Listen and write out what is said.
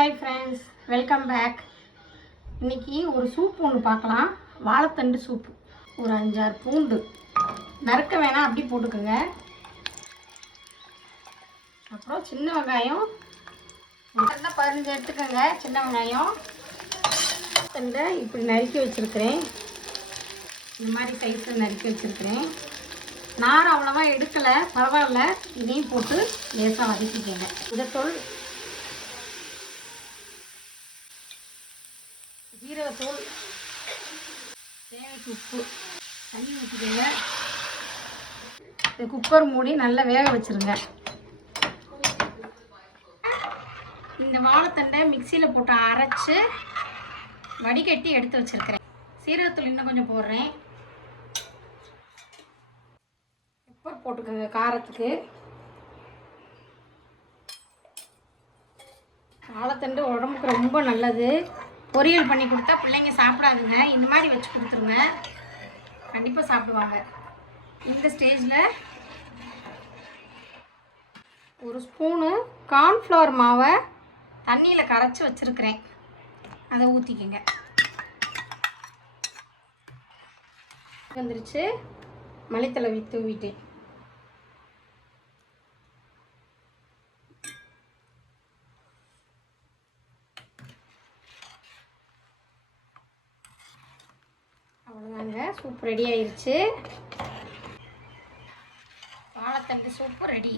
Hi friends, welcome back. இன்றைக்கி ஒரு soup ஒன்று பார்க்கலாம். வாழைத்தண்டு சூப்பு. ஒரு 5-6 பூண்டு நறுக்க வேணாம், அப்படி போட்டுக்கோங்க. அப்புறம் சின்ன வெங்காயம் 15 எடுத்துக்கோங்க. சின்ன வெங்காயம் தண்டை இப்படி நறுக்கி வச்சுருக்கிறேன். இந்த மாதிரி சைஸில் நறுக்கி வச்சுருக்கிறேன். நார் அவ்வளோவா எடுக்கலை, பரவாயில்ல. இதையும் போட்டு லேசாக வதக்கிக்கோங்க. இதத்தூள், ஜீரகத்தூள், தேவைக்கு உப்பு, தண்ணி ஊற்றிக்கோங்க. இந்த குக்கர் மூடி நல்லா வேக வச்சுருங்க. இந்த வாழைத்தண்டை மிக்சியில் போட்டு அரைச்சி வடிகட்டி எடுத்து வச்சுருக்கிறேன். சீரகத்தூள் இன்னும் கொஞ்சம் போடுறேன். பெப்பர் போட்டுக்கோங்க காரத்துக்கு. வாழைத்தண்டு உடம்புக்கு ரொம்ப நல்லது. பொரியல் பண்ணி கொடுத்தா பிள்ளைங்க சாப்பிடாதுங்க. இந்த மாதிரி வச்சு கொடுத்துருங்க, கண்டிப்பாக சாப்பிடுவாங்க. இந்த ஸ்டேஜில் ஒரு ஸ்பூனு கார்ன்ஃப்ளவர் மாவை தண்ணியில் கரைச்சி வச்சுருக்கிறேன், அதை ஊற்றிக்கங்க. வந்துருச்சு. மல்லித்தலை தூவிட்டேன். அவ்வளோதாங்க, சூப் ரெடி ஆயிடுச்சு. வாழைத்தண்டு சூப்பு ரெடி.